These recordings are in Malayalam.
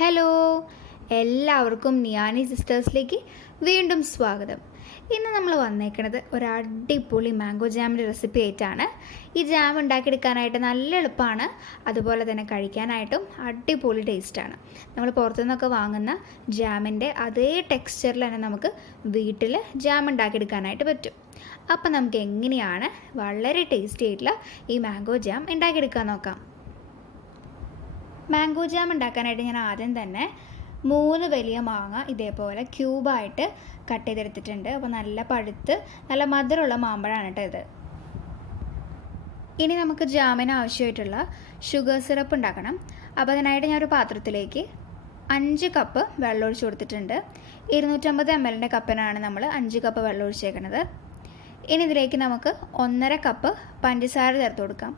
ഹലോ, എല്ലാവർക്കും നിയാനി സിസ്റ്റേഴ്സിലേക്ക് വീണ്ടും സ്വാഗതം. ഇന്ന് നമ്മൾ വന്നേക്കുന്നത് ഒരു അടിപൊളി മാംഗോ ജാമിൻ്റെ റെസിപ്പി ആയിട്ടാണ്. ഈ ജാം ഉണ്ടാക്കിയെടുക്കാനായിട്ട് നല്ല എളുപ്പമാണ്, അതുപോലെ തന്നെ കഴിക്കാനായിട്ടും അടിപൊളി ടേസ്റ്റാണ്. നമ്മൾ പുറത്തുനിന്നൊക്കെ വാങ്ങുന്ന ജാമിൻ്റെ അതേ ടെക്സ്ചറിൽ തന്നെ നമുക്ക് വീട്ടിൽ ജാം ഉണ്ടാക്കിയെടുക്കാനായിട്ട് പറ്റും. അപ്പം നമുക്ക് എങ്ങനെയാണ് വളരെ ടേസ്റ്റി ആയിട്ടുള്ള ഈ മാംഗോ ജാം ഉണ്ടാക്കിയെടുക്കാൻ നോക്കാം. മാംഗോ ജാം ഉണ്ടാക്കാനായിട്ട് ഞാൻ ആദ്യം തന്നെ 3 വലിയ മാങ്ങ ഇതേപോലെ ക്യൂബായിട്ട് കട്ട് ചെയ്തെടുത്തിട്ടുണ്ട്. അപ്പോൾ നല്ല പഴുത്ത് നല്ല മധുരമുള്ള മാമ്പഴമാണ് കേട്ടോ ഇത്. ഇനി നമുക്ക് ജാമിന് ആവശ്യമായിട്ടുള്ള ഷുഗർ സിറപ്പ് ഉണ്ടാക്കണം. അപ്പോൾ അതിനായിട്ട് ഞാനൊരു പാത്രത്തിലേക്ക് 5 കപ്പ് വെള്ളം ഒഴിച്ച് കൊടുത്തിട്ടുണ്ട്. 250 ml കപ്പിനാണ് നമ്മൾ 5 കപ്പ് വെള്ളം ഒഴിച്ചേക്കുന്നത്. ഇനി ഇതിലേക്ക് നമുക്ക് 1.5 കപ്പ് പഞ്ചസാര ചേർത്ത് കൊടുക്കാം.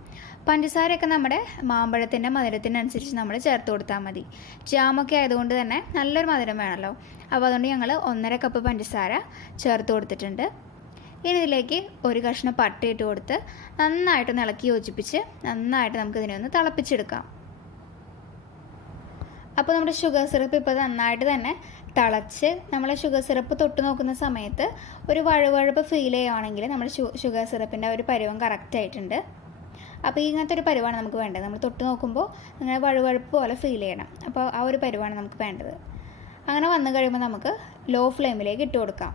പഞ്ചസാരയൊക്കെ നമ്മുടെ മാമ്പഴത്തിൻ്റെ മധുരത്തിനനുസരിച്ച് നമ്മൾ ചേർത്ത് കൊടുത്താൽ മതി. ജാമൊക്കെ ആയതുകൊണ്ട് തന്നെ നല്ലൊരു മധുരം വേണമല്ലോ. അപ്പോൾ അതുകൊണ്ട് ഞങ്ങൾ 1.5 കപ്പ് പഞ്ചസാര ചേർത്ത് കൊടുത്തിട്ടുണ്ട്. ഇനി ഇതിലേക്ക് ഒരു കഷ്ണം പട്ട ഇട്ട് കൊടുത്ത് നന്നായിട്ടൊന്ന് ഇളക്കി യോജിപ്പിച്ച് നന്നായിട്ട് നമുക്കിതിനെ ഒന്ന് തിളപ്പിച്ചെടുക്കാം. അപ്പോൾ നമ്മുടെ ഷുഗർ സിറപ്പ് ഇപ്പോൾ നന്നായിട്ട് തന്നെ തിളച്ച് നമ്മൾ ഷുഗർ സിറപ്പ് തൊട്ട് നോക്കുന്ന സമയത്ത് ഒരു വഴുവഴുപ്പ് ഫീൽ ചെയ്യുകയാണെങ്കിൽ നമ്മൾ ഷുഗർ സിറപ്പിൻ്റെ ഒരു പരുവം കറക്റ്റായിട്ടുണ്ട്. അപ്പോൾ ഇങ്ങനത്തെ ഒരു പരുവാണ് നമുക്ക് വേണ്ടത്. നമ്മൾ തൊട്ട് നോക്കുമ്പോൾ അങ്ങനെ വഴുവഴുപ്പ് പോലെ ഫീൽ ചെയ്യണം. അപ്പോൾ ആ ഒരു പരുവാണ് നമുക്ക് വേണ്ടത്. അങ്ങനെ വന്നു കഴിയുമ്പോൾ നമുക്ക് ലോ ഫ്ലെയിമിലേക്ക് ഇട്ട് കൊടുക്കാം.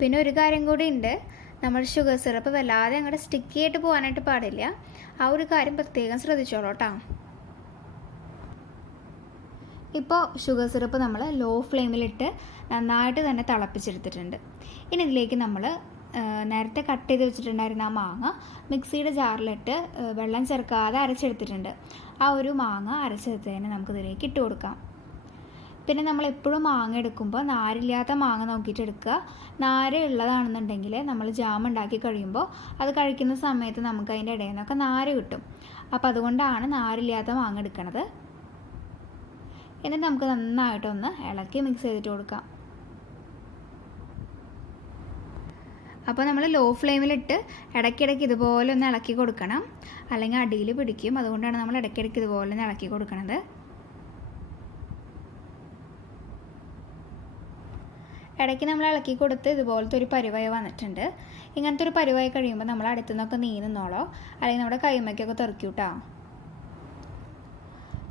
പിന്നെ ഒരു കാര്യം കൂടി ഉണ്ട്, നമ്മൾ ഷുഗർ സിറപ്പ് വല്ലാതെ അങ്ങോട്ട് സ്റ്റിക്കി ആയിട്ട് പോകാനായിട്ട് പാടില്ല. ആ ഒരു കാര്യം പ്രത്യേകം ശ്രദ്ധിച്ചോളൂ കേട്ടോ. ഇപ്പോൾ ഷുഗർ സിറപ്പ് നമ്മൾ ലോ ഫ്ലെയിമിലിട്ട് നന്നായിട്ട് തന്നെ തിളപ്പിച്ചെടുത്തിട്ടുണ്ട്. ഇനി ഇതിലേക്ക് നമ്മൾ നേരത്തെ കട്ട് ചെയ്ത് വെച്ചിട്ടുണ്ടായിരുന്ന ആ മാങ്ങ മിക്സിയുടെ ജാറിലിട്ട് വെള്ളം ചേർക്കാതെ അരച്ചെടുത്തിട്ടുണ്ട്. ആ ഒരു മാങ്ങ അരച്ചെടുത്തതിന് നമുക്കിതിലേക്ക് ഇട്ട് കൊടുക്കാം. പിന്നെ നമ്മൾ എപ്പോഴും മാങ്ങ എടുക്കുമ്പോൾ നാരില്ലാത്ത മാങ്ങ നോക്കിയിട്ട് എടുക്കുക. നാര് ഉള്ളതാണെന്നുണ്ടെങ്കിൽ നമ്മൾ ജാം ഉണ്ടാക്കി കഴിയുമ്പോൾ അത് കഴിക്കുന്ന സമയത്ത് നമുക്ക് അതിൻ്റെ ഇടയിൽ നിന്നൊക്കെ നാര് കിട്ടും. അപ്പോൾ അതുകൊണ്ടാണ് നാരില്ലാത്ത മാങ്ങ എടുക്കുന്നത്. എന്നിട്ട് നമുക്ക് നന്നായിട്ടൊന്ന് ഇളക്കി മിക്സ് ചെയ്തിട്ട് കൊടുക്കാം. അപ്പോൾ നമ്മൾ ലോ ഫ്ലെയിമിലിട്ട് ഇടയ്ക്കിടയ്ക്ക് ഇതുപോലെ ഒന്ന് ഇളക്കി കൊടുക്കണം, അല്ലെങ്കിൽ അടിയിൽ പിടിക്കും. അതുകൊണ്ടാണ് നമ്മൾ ഇടയ്ക്കിടയ്ക്ക് ഇതുപോലെ ഒന്ന് ഇളക്കി കൊടുക്കുന്നത്. ഇടയ്ക്ക് നമ്മൾ ഇളക്കി കൊടുത്ത് ഇതുപോലത്തെ ഒരു പരുവായി വന്നിട്ടുണ്ട്. ഇങ്ങനത്തെ ഒരു പരുവായി കഴിയുമ്പോൾ നമ്മൾ അടുത്തു നിന്നൊക്കെ നീങ്ങുന്നോളോ, അല്ലെങ്കിൽ നമ്മുടെ കൈമയ്ക്കൊക്കെ തെറിക്കൂട്ടോ.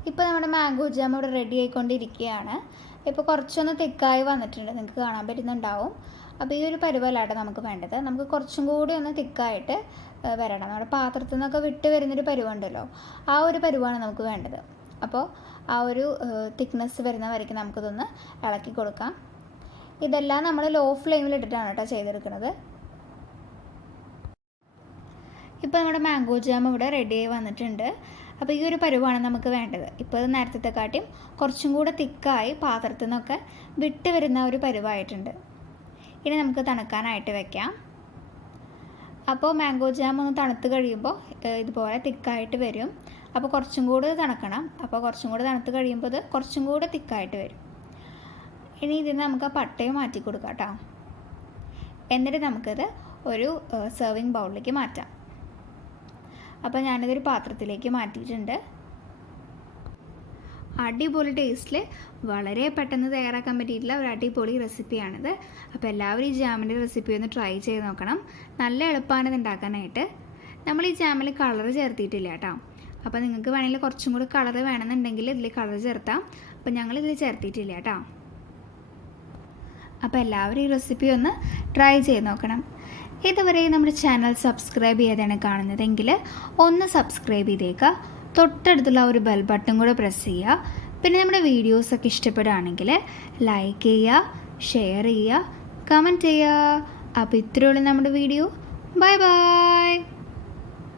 ഇപ്പോൾ നമ്മുടെ മാംഗോ ജാം ഇവിടെ റെഡി ആയിക്കൊണ്ടിരിക്കുകയാണ്. ഇപ്പോൾ കുറച്ചൊന്ന് തിക്കായി വന്നിട്ടുണ്ട്, നിങ്ങൾക്ക് കാണാൻ പറ്റുന്നുണ്ടാവും. അപ്പോൾ ഈ ഒരു പരുവല്ലാട്ടോ നമുക്ക് വേണ്ടത്. നമുക്ക് കുറച്ചും കൂടി ഒന്ന് തിക്കായിട്ട് വരണം. നമ്മുടെ പാത്രത്തിൽ നിന്നൊക്കെ വിട്ട് വരുന്നൊരു പരുവുണ്ടല്ലോ, ആ ഒരു പരുവാണ് നമുക്ക് വേണ്ടത്. അപ്പോൾ ആ ഒരു തിക്നെസ് വരുന്ന വരയ്ക്ക് നമുക്കിതൊന്ന് ഇളക്കി കൊടുക്കാം. ഇതെല്ലാം നമ്മൾ ലോ ഫ്ലെയിമിലിട്ടിട്ടാണ് കേട്ടോ ചെയ്തെടുക്കുന്നത്. ഇപ്പോൾ നമ്മുടെ മാംഗോ ജാം ഇവിടെ റെഡി ആയി വന്നിട്ടുണ്ട്. അപ്പോൾ ഈ ഒരു പരുവാണ് നമുക്ക് വേണ്ടത്. ഇപ്പോൾ ഇത് നേരത്തെക്കാട്ടിയും കുറച്ചും കൂടെ തിക്കായി പാത്രത്തിൽ നിന്നൊക്കെ വിട്ട് വരുന്ന ഒരു പരുവായിട്ടുണ്ട്. ഇനി നമുക്ക് തണുക്കാനായിട്ട് വെക്കാം. അപ്പോൾ മാംഗോ ജാം ഒന്ന് തണുത്ത് കഴിയുമ്പോൾ ഇതുപോലെ തിക്കായിട്ട് വരും. അപ്പോൾ കുറച്ചും കൂടെ തണുക്കണം. അപ്പോൾ കുറച്ചും കൂടെ തണുത്ത് കഴിയുമ്പോൾ ഇത് കുറച്ചും കൂടെ തിക്കായിട്ട് വരും. ഇനി ഇതിന് നമുക്ക് ആ പട്ടയും മാറ്റി കൊടുക്കാം കേട്ടോ. എന്നിട്ട് നമുക്കിത് ഒരു സെർവിങ് ബൗളിലേക്ക് മാറ്റാം. അപ്പോൾ ഞാനിതൊരു പാത്രത്തിലേക്ക് മാറ്റിയിട്ടുണ്ട്. അടിപൊളി ടേസ്റ്റിൽ വളരെ പെട്ടെന്ന് തയ്യാറാക്കാൻ പറ്റിയിട്ടുള്ള ഒരു അടിപൊളി റെസിപ്പിയാണിത്. അപ്പോൾ എല്ലാവരും ഈ ജാമിൻ്റെ റെസിപ്പി ഒന്ന് ട്രൈ ചെയ്ത് നോക്കണം. നല്ല എളുപ്പമാണ് ഇത് ഉണ്ടാക്കാനായിട്ട്. നമ്മൾ ഈ ജാമിൽ കളർ ചേർത്തിയിട്ടില്ല കേട്ടോ. അപ്പോൾ നിങ്ങൾക്ക് വേണമെങ്കിൽ കുറച്ചും കൂടി കളർ വേണമെന്നുണ്ടെങ്കിൽ ഇതിൽ കളർ ചേർത്താം. അപ്പോൾ ഞങ്ങളിതിൽ ചേർത്തിയിട്ടില്ല കേട്ടോ. അപ്പോൾ എല്ലാവരും ഈ റെസിപ്പി ഒന്ന് ട്രൈ ചെയ്ത് നോക്കണം. ഇതുവരെ നമ്മുടെ ചാനൽ സബ്സ്ക്രൈബ് ചെയ്താണ് കാണുന്നതെങ്കിൽ ഒന്ന് സബ്സ്ക്രൈബ് ചെയ്തേക്കുക. തൊട്ടടുത്തുള്ള ഒരു ബെൽ ബട്ടൺ കൂടെ പ്രസ് ചെയ്യുക. പിന്നെ നമ്മുടെ വീഡിയോസൊക്കെ ഇഷ്ടപ്പെടുകയാണെങ്കിൽ ലൈക്ക് ചെയ്യുക, ഷെയർ ചെയ്യുക, കമൻറ്റ് ചെയ്യുക. അപ്പോൾ ഇത്രയുള്ള നമ്മുടെ വീഡിയോ. Bye bye.